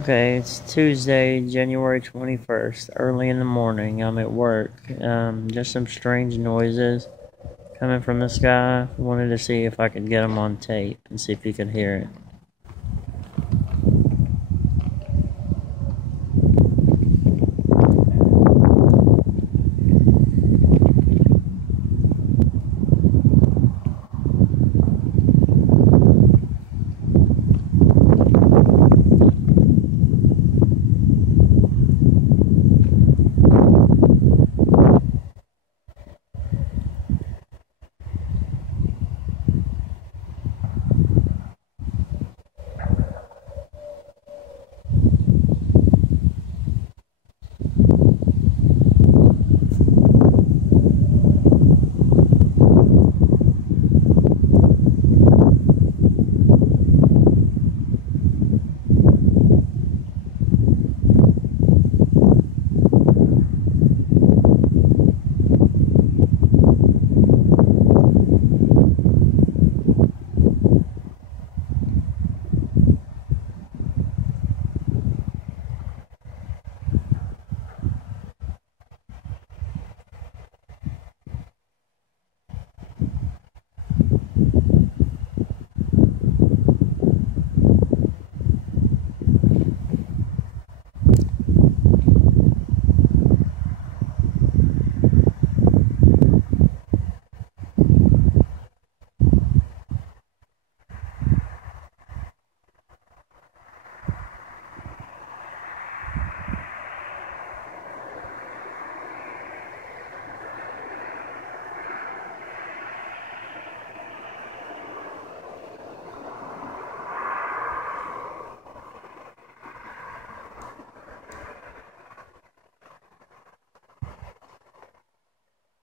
Okay, it's Tuesday, January 21st, early in the morning. I'm at work. Just some strange noises coming from the sky. Wanted to see if I could get them on tape and see if you could hear it.